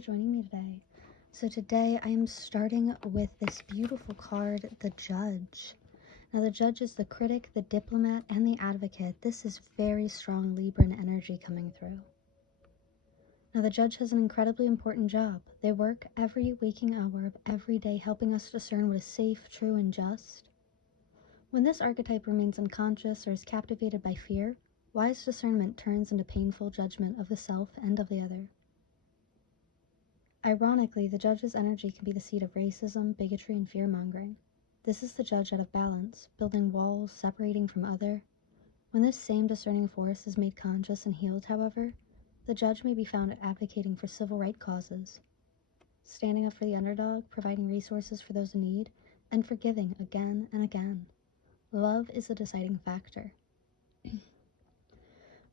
for joining me today. So today I am starting with this beautiful card, the Judge. Now the Judge is the critic, the diplomat, and the advocate. This is very strong Libran energy coming through. Now the Judge has an incredibly important job. They work every waking hour of every day, helping us discern what is safe, true, and just. When this archetype remains unconscious or is captivated by fear, wise discernment turns into painful judgment of the self and of the other. Ironically, the Judge's energy can be the seat of racism, bigotry, and fear-mongering. This is the Judge out of balance, building walls, separating from other. When this same discerning force is made conscious and healed, however, the Judge may be found advocating for civil rights causes, standing up for the underdog, providing resources for those in need, and forgiving again and again. Love is the deciding factor.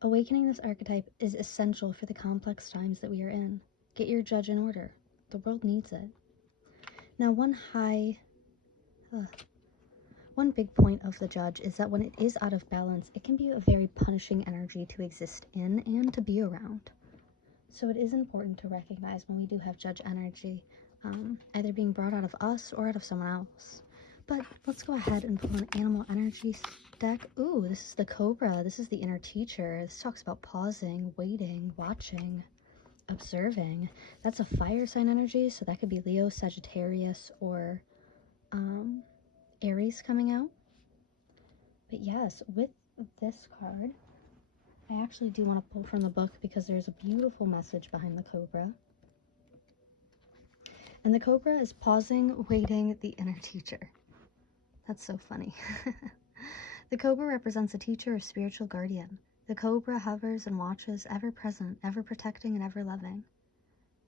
Awakening this archetype is essential for the complex times that we are in. Get your Judge in order. The world needs it. Now, one big point of the Judge is that when it is out of balance, it can be a very punishing energy to exist in and to be around. So it is important to recognize when we do have Judge energy, either being brought out of us or out of someone else. But let's go ahead and pull an animal energy deck. Ooh, this is the Cobra. This is the inner teacher. This talks about pausing, waiting, watching, observing. That's a fire sign energy, so that could be Leo, Sagittarius, or Aries coming out. But yes, with this card, I actually do want to pull from the book because there's a beautiful message behind the Cobra. And the Cobra is pausing, waiting, the inner teacher. That's so funny. The Cobra represents a teacher or spiritual guardian. The Cobra hovers and watches, ever present, ever protecting, and ever loving.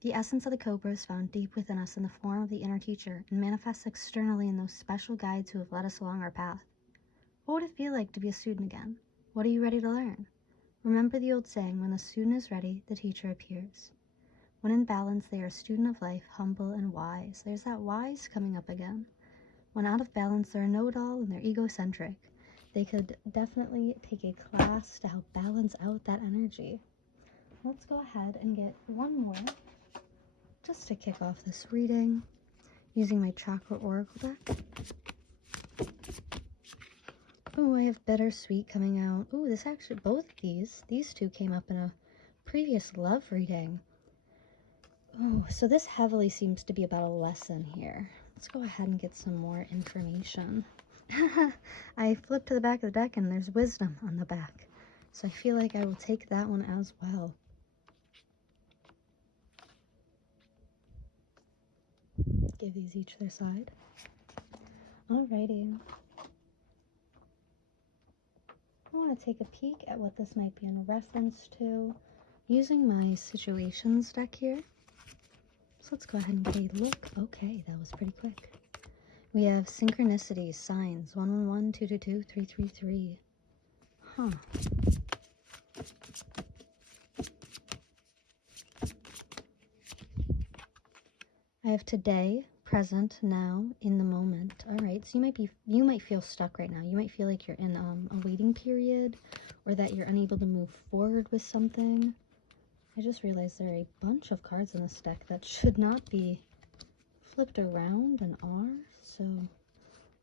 The essence of the Cobra is found deep within us in the form of the inner teacher and manifests externally in those special guides who have led us along our path. What would it feel like to be a student again? What are you ready to learn? Remember the old saying, when the student is ready, the teacher appears. When in balance, they are a student of life, humble and wise. There's that wise coming up again. When out of balance, they're a know-it-all and they're egocentric. They could definitely take a class to help balance out that energy. Let's go ahead and get one more just to kick off this reading using my Chakra Oracle deck. Oh, I have Bittersweet coming out. Oh, this actually, both these two came up in a previous love reading. Oh, so this heavily seems to be about a lesson here. Let's go ahead and get some more information. I flipped to the back of the deck and there's wisdom on the back. So I feel like I will take that one as well. Give these each their side. Alrighty. I want to take a peek at what this might be in reference to using my situations deck here. So let's go ahead and get a look. Okay, that was pretty quick. We have synchronicities, signs, 111, 222, 333. Huh. I have today, present, now, in the moment. All right, so you might feel stuck right now. You might feel like you're in a waiting period, or that you're unable to move forward with something. I just realized there are a bunch of cards in this deck that should not be flipped around and are. So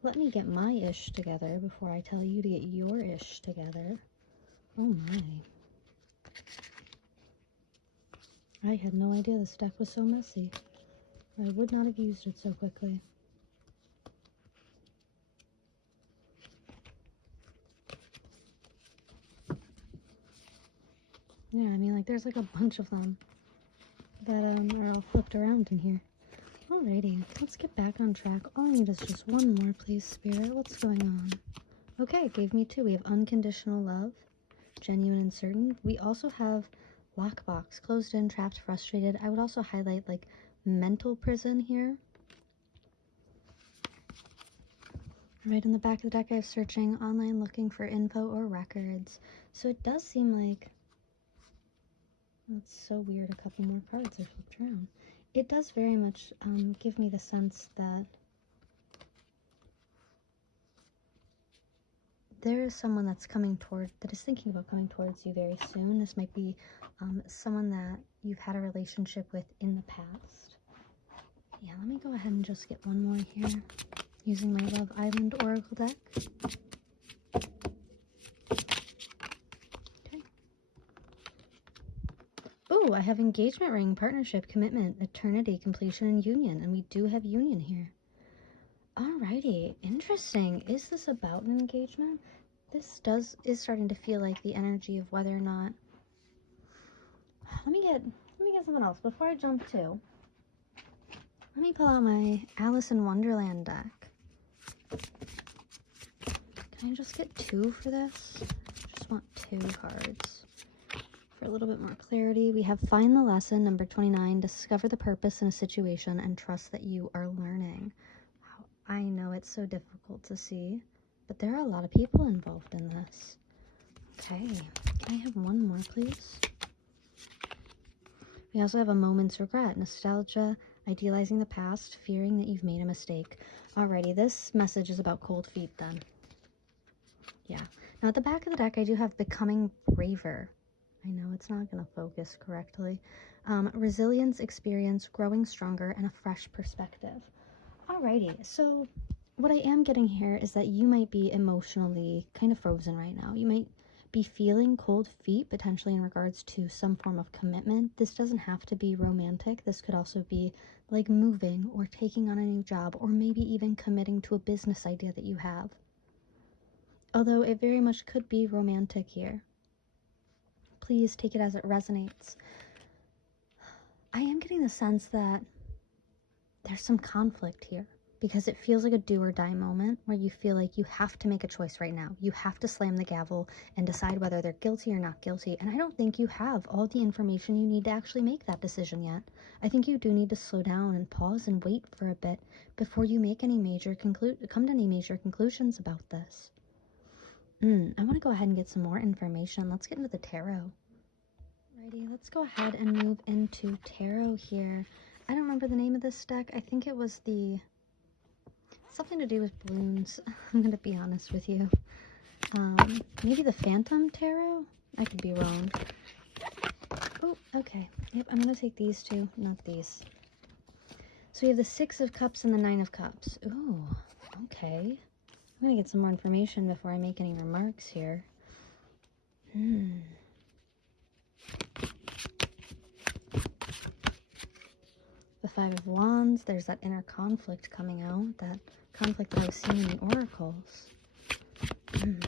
let me get my ish together before I tell you to get your ish together. Oh my. I had no idea this deck was so messy. I would not have used it so quickly. Yeah, I mean, like, there's like a bunch of them that are all flipped around in here. Alrighty, let's get back on track. All I need is just one more, please, Spirit. What's going on? Okay, it gave me two. We have unconditional love, genuine and certain. We also have lockbox, closed in, trapped, frustrated. I would also highlight, like, mental prison here. Right in the back of the deck, I have searching, online, looking for info or records. So it does seem like, that's so weird, a couple more cards are flipped around. It does very much give me the sense that there is someone that is thinking about coming towards you very soon. This might be someone that you've had a relationship with in the past. Yeah, let me go ahead and just get one more here using my Love Island Oracle deck. Okay. Oh, I have engagement ring, partnership, commitment, eternity, completion, and union. And we do have union here. Alrighty, interesting. Is this about an engagement? This is starting to feel like the energy of whether or not. Let me get something else before I jump to. Let me pull out my Alice in Wonderland deck. Can I just get 2 for this? I just want 2 cards. For a little bit more clarity, we have Find the Lesson, number 29, discover the purpose in a situation and trust that you are learning. Wow, I know it's so difficult to see, but there are a lot of people involved in this. Okay, can I have one more, please? We also have a moment's regret, nostalgia, idealizing the past, fearing that you've made a mistake. Alrighty, this message is about cold feet then. Yeah. Now at the back of the deck, I do have becoming braver. I know it's not going to focus correctly. Resilience, experience, growing stronger, and a fresh perspective. Alrighty, so what I am getting here is that you might be emotionally kind of frozen right now. You might be feeling cold feet, potentially in regards to some form of commitment. This doesn't have to be romantic. This could also be like moving or taking on a new job, or maybe even committing to a business idea that you have. Although it very much could be romantic here. Please take it as it resonates. I am getting the sense that there's some conflict here, because it feels like a do or die moment where you feel like you have to make a choice right now. You have to slam the gavel and decide whether they're guilty or not guilty. And I don't think you have all the information you need to actually make that decision yet. I think you do need to slow down and pause and wait for a bit before you make any come to any major conclusions about this. I want to go ahead and get some more information. Let's get into the tarot. Alrighty, let's go ahead and move into tarot here. I don't remember the name of this deck. I think it was something to do with balloons. I'm going to be honest with you. Maybe the Phantom Tarot? I could be wrong. Oh, okay. Yep, I'm going to take these 2, not these. So we have the 6 of Cups and the 9 of Cups. Ooh, okay. I'm going to get some more information before I make any remarks here. The 5 of Wands, there's that inner conflict coming out, that conflict that I was seeing in the oracles. Can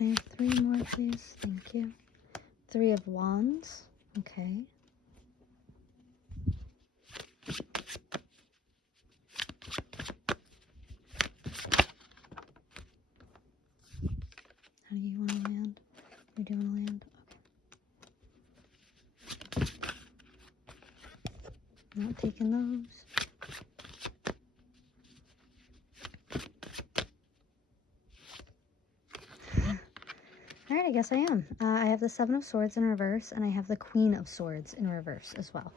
I have 3 more, please? Thank you. 3 of Wands, okay. How do you want to land? You do want to land? Okay. Not taking those. Alright, I guess I am. I have the 7 of Swords in reverse, and I have the Queen of Swords in reverse as well.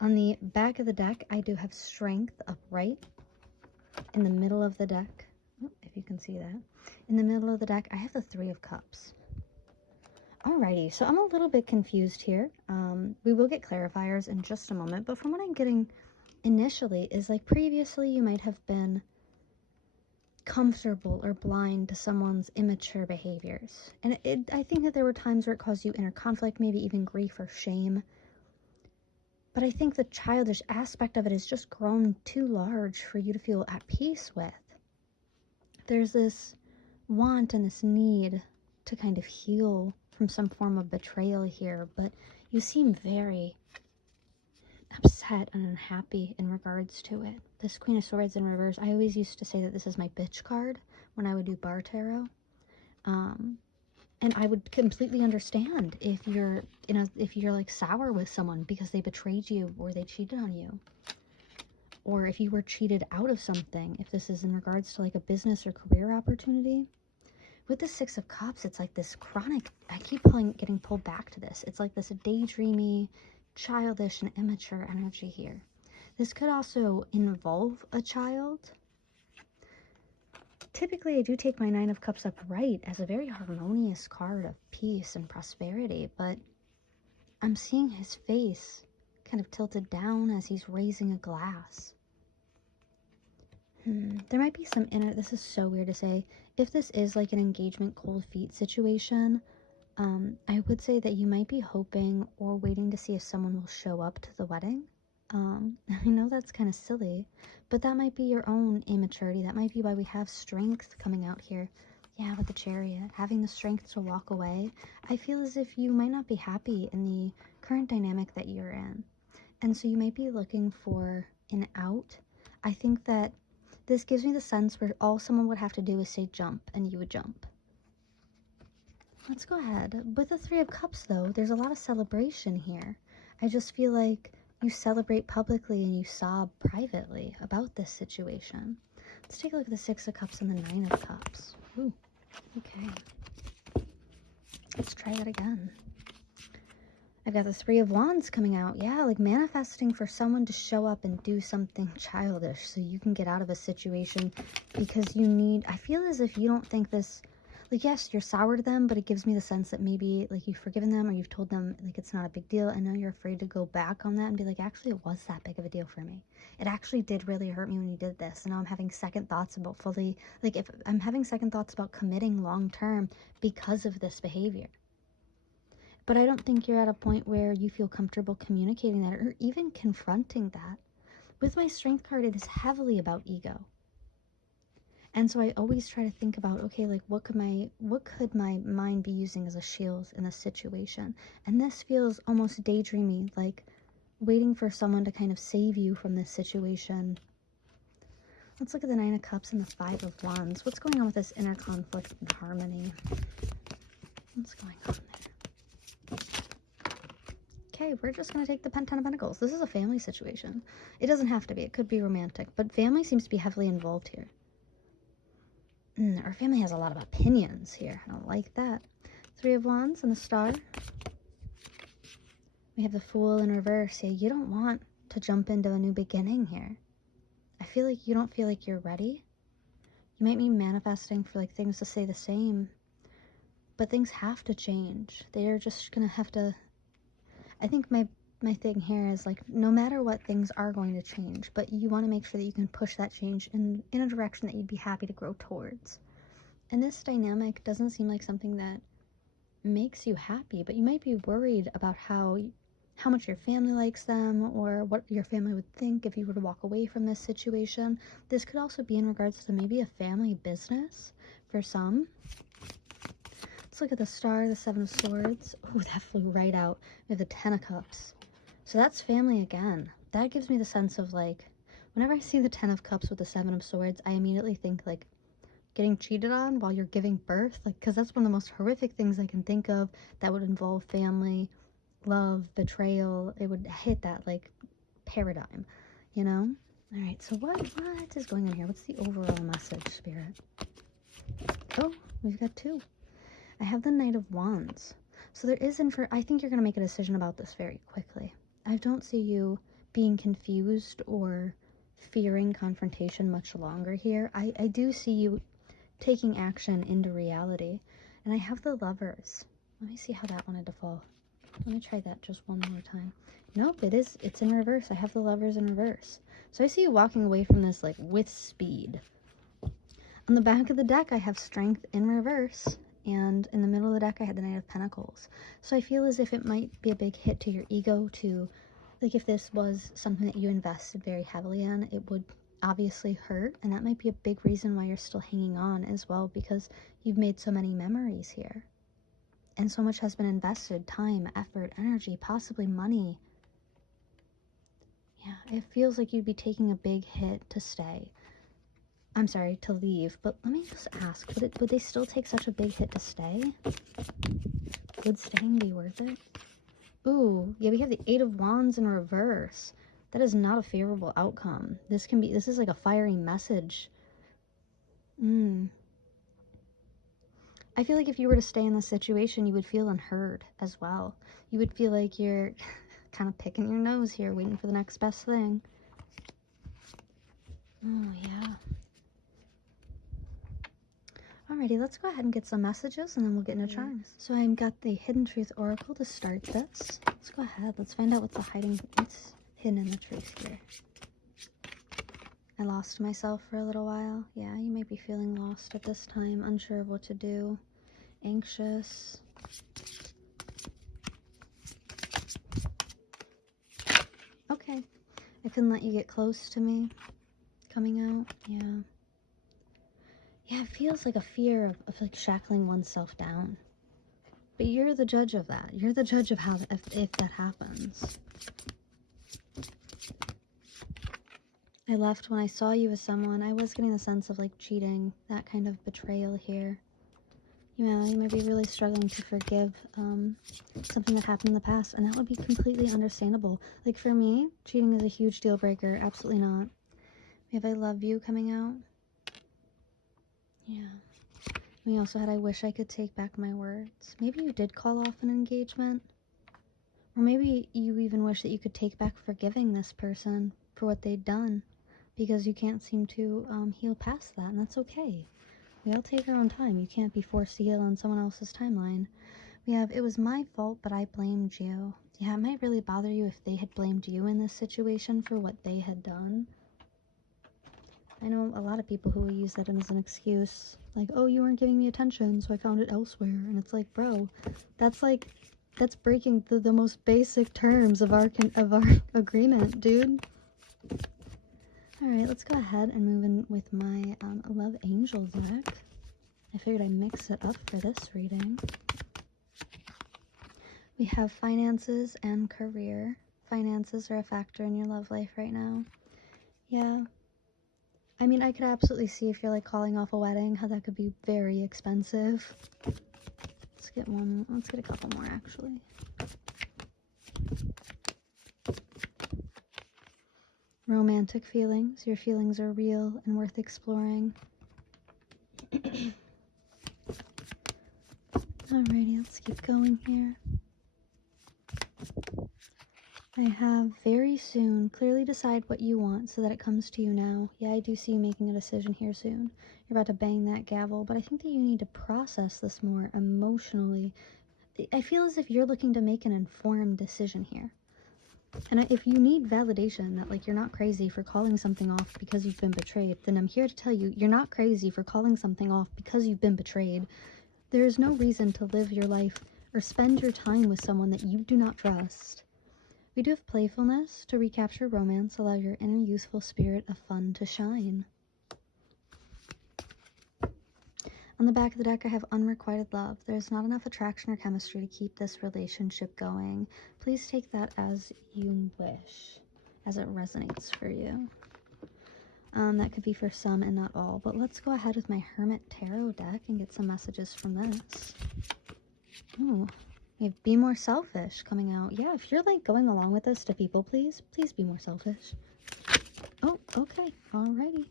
On the back of the deck, I do have Strength upright. In the middle of the deck, if you can see that, in the middle of the deck, I have the 3 of Cups. Alrighty, so I'm a little bit confused here. We will get clarifiers in just a moment, but from what I'm getting initially is like previously you might have been comfortable or blind to someone's immature behaviors. And I think that there were times where it caused you inner conflict, maybe even grief or shame. But I think the childish aspect of it has just grown too large for you to feel at peace with. There's this want and this need to kind of heal from some form of betrayal here, but you seem very upset and unhappy in regards to it. This Queen of Swords in reverse, I always used to say that this is my bitch card when I would do bar tarot. And I would completely understand if you're like sour with someone because they betrayed you or they cheated on you. Or if you were cheated out of something, if this is in regards to like a business or career opportunity. With the 6 of Cups, it's like this chronic, I keep getting pulled back to this. It's like this daydreamy, childish, and immature energy here. This could also involve a child. typically I do take my Nine of Cups upright as a very harmonious card of peace and prosperity, but I'm seeing his face kind of tilted down as he's raising a glass. There might be some inner, this is so weird to say, if this is like an engagement cold feet situation, I would say that you might be hoping or waiting to see if someone will show up to the wedding. I know that's kind of silly, but that might be your own immaturity. That might be why we have strength coming out here. Yeah, with the Chariot, having the strength to walk away. I feel as if you might not be happy in the current dynamic that you're in. And so you might be looking for an out. I think that this gives me the sense where all someone would have to do is say jump, and you would jump. Let's go ahead. With the Three of Cups, though, there's a lot of celebration here. I just feel like you celebrate publicly and you sob privately about this situation. Let's take a look at the Six of Cups and the Nine of Cups. Ooh, okay. Let's try that again. I've got the Three of Wands coming out. Yeah, like manifesting for someone to show up and do something childish so you can get out of a situation because you need, I feel as if you don't think this, like, yes, you're sour to them, but it gives me the sense that maybe, like, you've forgiven them or you've told them, like, it's not a big deal. And now you're afraid to go back on that and be like, actually, it was that big of a deal for me. It actually did really hurt me when you did this. And now I'm having second thoughts about fully, like, if I'm having second thoughts about committing long term because of this behavior. But I don't think you're at a point where you feel comfortable communicating that or even confronting that. With my Strength card, it is heavily about ego. And so I always try to think about, okay, like what could my mind be using as a shield in this situation? And this feels almost daydreamy, like waiting for someone to kind of save you from this situation. Let's look at the Nine of Cups and the Five of Wands. What's going on with this inner conflict and harmony? What's going on there? Okay, we're just going to take the Ten of Pentacles. This is a family situation. It doesn't have to be. It could be romantic. But family seems to be heavily involved here. Our family has a lot of opinions here. I don't like that. Three of Wands and the Star. We have the Fool in reverse. Yeah, you don't want to jump into a new beginning here. I feel like you don't feel like you're ready. You might be manifesting for like things to stay the same. But things have to change. They're just going to have to... I think my thing here is like, no matter what, things are going to change, but you want to make sure that you can push that change in a direction that you'd be happy to grow towards. And this dynamic doesn't seem like something that makes you happy, but you might be worried about how much your family likes them or what your family would think if you were to walk away from this situation. This could also be in regards to maybe a family business for some. Let's look at the Star, the Seven of Swords. Oh, that flew right out. We have the Ten of Cups. So that's family again. That gives me the sense of like, whenever I see the Ten of Cups with the Seven of Swords, I immediately think like getting cheated on while you're giving birth. Like, because that's one of the most horrific things I can think of that would involve family, love, betrayal. It would hit that like paradigm, you know? All right, so what is going on here? What's the overall message, Spirit? Oh, we've got two. I have the Knight of Wands. So there is, I think you're going to make a decision about this very quickly. I don't see you being confused or fearing confrontation much longer here. I do see you taking action into reality. And I have the Lovers. Let me see how that wanted to fall. Let me try that just one more time. Nope, it's in reverse. I have the Lovers in reverse. So I see you walking away from this like with speed. On the back of the deck, I have Strength in reverse. And in the middle of the deck, I had the Knight of Pentacles. So I feel as if it might be a big hit to your ego to, like if this was something that you invested very heavily in, it would obviously hurt. And that might be a big reason why you're still hanging on as well, because you've made so many memories here. And so much has been invested, time, effort, energy, possibly money. Yeah, it feels like you'd be taking a big hit to stay. I'm sorry, to leave, but let me just ask, would they still take such a big hit to stay? Would staying be worth it? Ooh, yeah, we have the Eight of Wands in reverse. That is not a favorable outcome. This is like a fiery message. I feel like if you were to stay in this situation, you would feel unheard as well. You would feel like you're kind of picking your nose here, waiting for the next best thing. Oh, yeah. Alrighty, let's go ahead and get some messages and then we'll get into charms. So I've got the Hidden Truth Oracle to start this. Let's go ahead. Let's find out what's hidden in the truth here. I lost myself for a little while. Yeah, you might be feeling lost at this time, unsure of what to do, anxious. Okay, I couldn't let you get close to me. Coming out, yeah. Yeah, it feels like a fear of like shackling oneself down. But you're the judge of that. You're the judge of how if that happens. I left when I saw you with someone. I was getting the sense of like cheating, that kind of betrayal here. Yeah, you might be really struggling to forgive something that happened in the past, and that would be completely understandable. Like for me, cheating is a huge deal breaker. Absolutely not. We have I love you coming out. Yeah. We also had I wish I could take back my words. Maybe you did call off an engagement. Or maybe you even wish that you could take back forgiving this person for what they'd done. Because you can't seem to heal past that, and that's okay. We all take our own time. You can't be forced to heal on someone else's timeline. We have, it was my fault, but I blamed you. Yeah, it might really bother you if they had blamed you in this situation for what they had done. I know a lot of people who will use that as an excuse. Like, oh, you weren't giving me attention, so I found it elsewhere. And it's like, bro, that's breaking the most basic terms of our agreement, dude. All right, let's go ahead and move in with my Love Angel deck. I figured I'd mix it up for this reading. We have finances and career. Finances are a factor in your love life right now. Yeah. I mean, I could absolutely see if you're like calling off a wedding, how that could be very expensive. Let's get one. Let's get a couple more actually. Romantic feelings. Your feelings are real and worth exploring. Alrighty, let's keep going here. I have very soon. Clearly decide what you want so that it comes to you now. Yeah, I do see you making a decision here soon. You're about to bang that gavel, but I think that you need to process this more emotionally. I feel as if you're looking to make an informed decision here. And if you need validation that like you're not crazy for calling something off because you've been betrayed, then I'm here to tell you you're not crazy for calling something off because you've been betrayed. There is no reason to live your life or spend your time with someone that you do not trust. We do have playfulness to recapture romance, allow your inner youthful spirit of fun to shine. On the back of the deck, I have unrequited love. There's not enough attraction or chemistry to keep this relationship going. Please take that as you wish, as it resonates for you. That could be for some and not all, but let's go ahead with my Hermit Tarot deck and get some messages from this. Ooh. We have be more selfish coming out. Yeah, if you're like going along with this to people, please be more selfish. Oh, okay. Alrighty.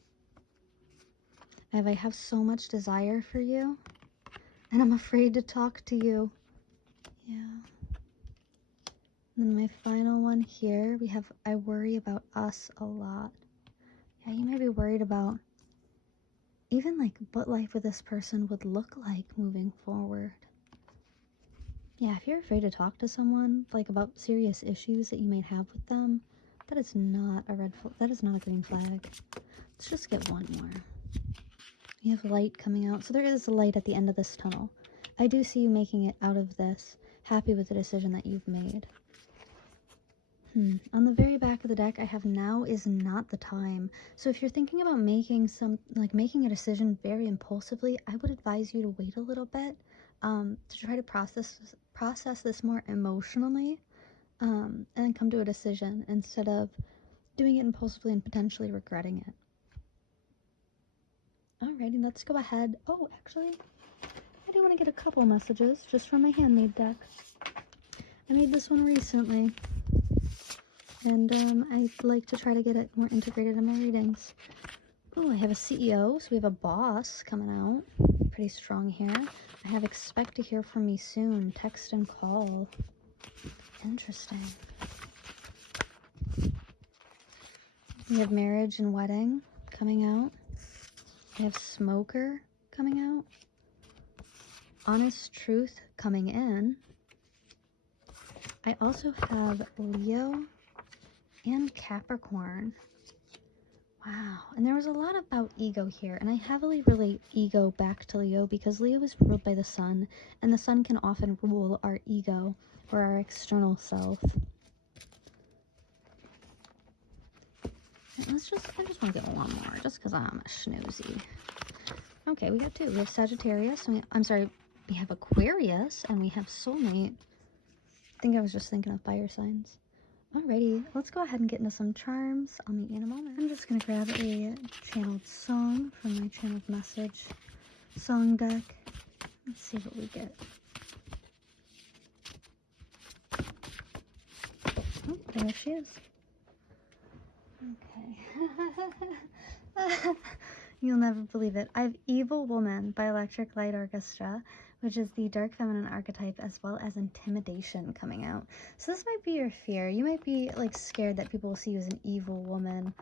I have so much desire for you, and I'm afraid to talk to you. Yeah. And then my final one here, we have I worry about us a lot. Yeah, you may be worried about even like what life with this person would look like moving forward. Yeah, if you're afraid to talk to someone, like, about serious issues that you might have with them, that is not a red flag. That is not a green flag. Let's just get one more. We have light coming out. So there is light at the end of this tunnel. I do see you making it out of this, happy with the decision that you've made. On the very back of the deck, I have now is not the time. So if you're thinking about making a decision very impulsively, I would advise you to wait a little bit to try to process this more emotionally and then come to a decision instead of doing it impulsively and potentially regretting it. Alrighty, let's go ahead. Oh, actually, I do want to get a couple messages just from my handmade deck. I made this one recently, and I'd like to try to get it more integrated in my readings. Oh, I have a CEO, so we have a boss coming out. Pretty strong here. I have expect to hear from me soon. Text and call. Interesting. We have marriage and wedding coming out. We have smoker coming out. honest truth coming in. I also have Leo and Capricorn. Wow. And there was a lot about ego here, and I heavily relate ego back to Leo because Leo is ruled by the sun, and the sun can often rule our ego or our external self. And I just want to get one more just because I'm a snoozy. Okay, we got two. We have Sagittarius, and we have Aquarius, and we have soulmate. I think I was just thinking of fire signs. Alrighty, let's go ahead and get into some charms. I'll meet you in a moment. I'm just going to grab a channeled song from my channeled message song deck. Let's see what we get. Oh, there she is. Okay. You'll never believe it. I have Evil Woman by Electric Light Orchestra, which is the dark feminine archetype, as well as intimidation coming out. So this might be your fear. You might be like scared that people will see you as an evil woman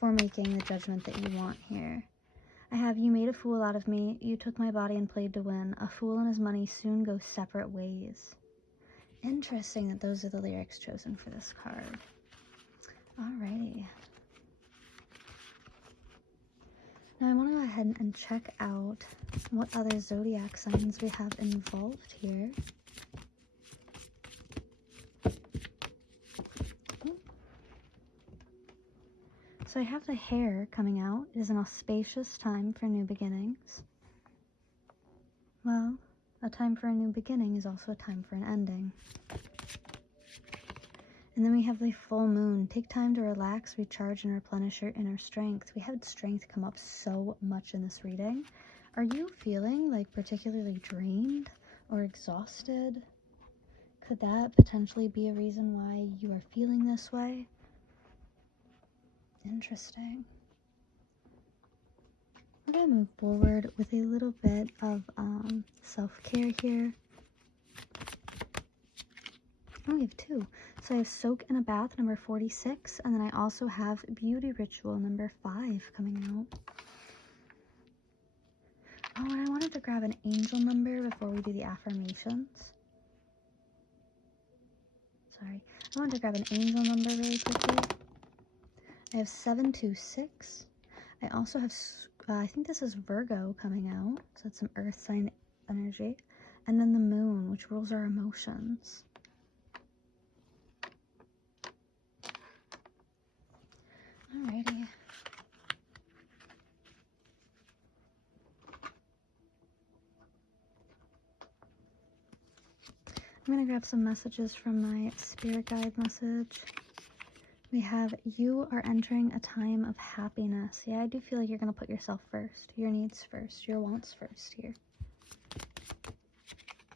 for making the judgment that you want here. I have, you made a fool out of me. You took my body and played to win. A fool and his money soon go separate ways. Interesting that those are the lyrics chosen for this card. Alrighty. Now I want to go ahead and check out what other zodiac signs we have involved here. So I have the Hare coming out. It is an auspicious time for new beginnings. Well, a time for a new beginning is also a time for an ending. And then we have the full moon. Take time to relax, recharge, and replenish your inner strength. We had strength come up so much in this reading. Are you feeling like particularly drained or exhausted? Could that potentially be a reason why you are feeling this way? Interesting. We're going to move forward with a little bit of self-care here. Oh, we have two. So I have Soak in a Bath, number 46, and then I also have Beauty Ritual, number 5, coming out. Oh, and I wanted to grab an angel number before we do the affirmations. Sorry. I wanted to grab an angel number really quickly. I have 726. I also have, I think this is Virgo coming out, so it's some earth sign energy. And then the moon, which rules our emotions. Alrighty. I'm going to grab some messages from my spirit guide message. We have, you are entering a time of happiness. Yeah, I do feel like you're going to put yourself first, your needs first, your wants first here.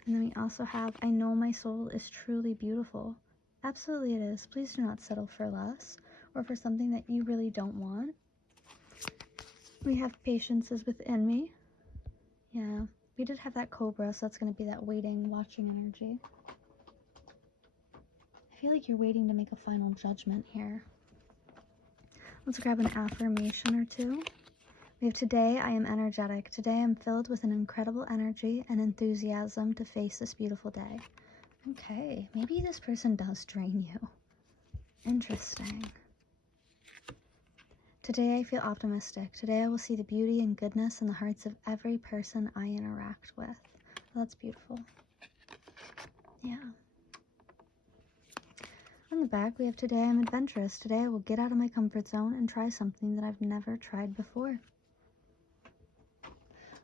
And then we also have, I know my soul is truly beautiful. Absolutely it is. Please do not settle for less or for something that you really don't want. We have patience is within me. Yeah, we did have that Cobra, so that's going to be that waiting, watching energy. I feel like you're waiting to make a final judgment here. Let's grab an affirmation or two. We have, today I am energetic. Today I'm filled with an incredible energy and enthusiasm to face this beautiful day. Okay, maybe this person does drain you. Interesting. Today I feel optimistic. Today I will see the beauty and goodness in the hearts of every person I interact with. Well, that's beautiful. Yeah. On the back, we have, today I'm adventurous. Today I will get out of my comfort zone and try something that I've never tried before.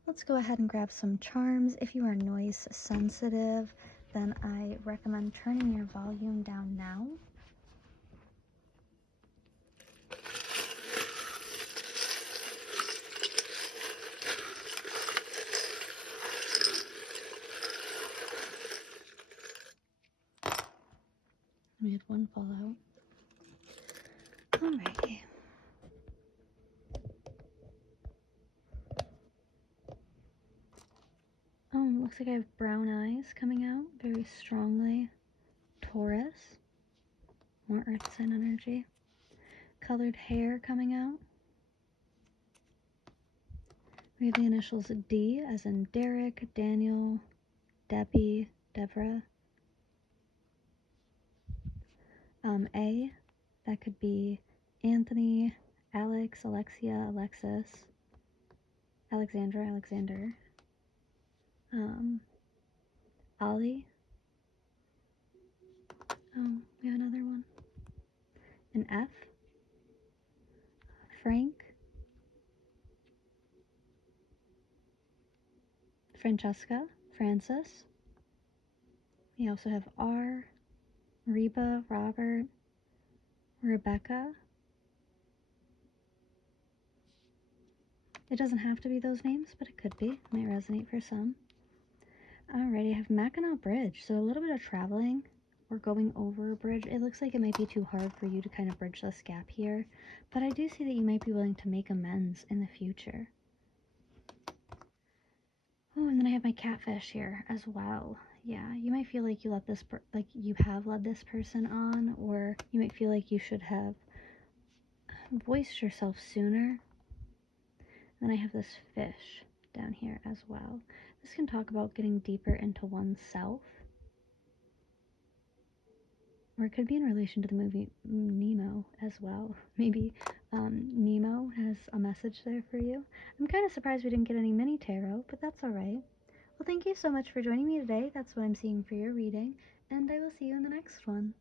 Let's go ahead and grab some charms. If you are noise sensitive, then I recommend turning your volume down now. We had one fall out. Alrighty. Looks like I have brown eyes coming out very strongly. Taurus. More earth sign energy. Colored hair coming out. We have the initials D as in Derek, Daniel, Debbie, Deborah. A, that could be Anthony, Alex, Alexia, Alexis, Alexandra, Alexander. Ollie. Oh, we have another one. An F. Frank. Francesca. Francis. We also have R. Reba, Robert. Rebecca. It doesn't have to be those names, but it could be. It might resonate for some. Alrighty, I have Mackinac Bridge. So a little bit of traveling or going over a bridge. It looks like it might be too hard for you to kind of bridge this gap here, but I do see that you might be willing to make amends in the future. Oh, and then I have my catfish here as well. Yeah, you might feel like you let this, like you have led this person on, or you might feel like you should have voiced yourself sooner. Then I have this fish down here as well. This can talk about getting deeper into oneself. Or it could be in relation to the movie Nemo as well. Maybe Nemo has a message there for you. I'm kind of surprised we didn't get any mini tarot, but that's alright. Well, thank you so much for joining me today. That's what I'm seeing for your reading, and I will see you in the next one.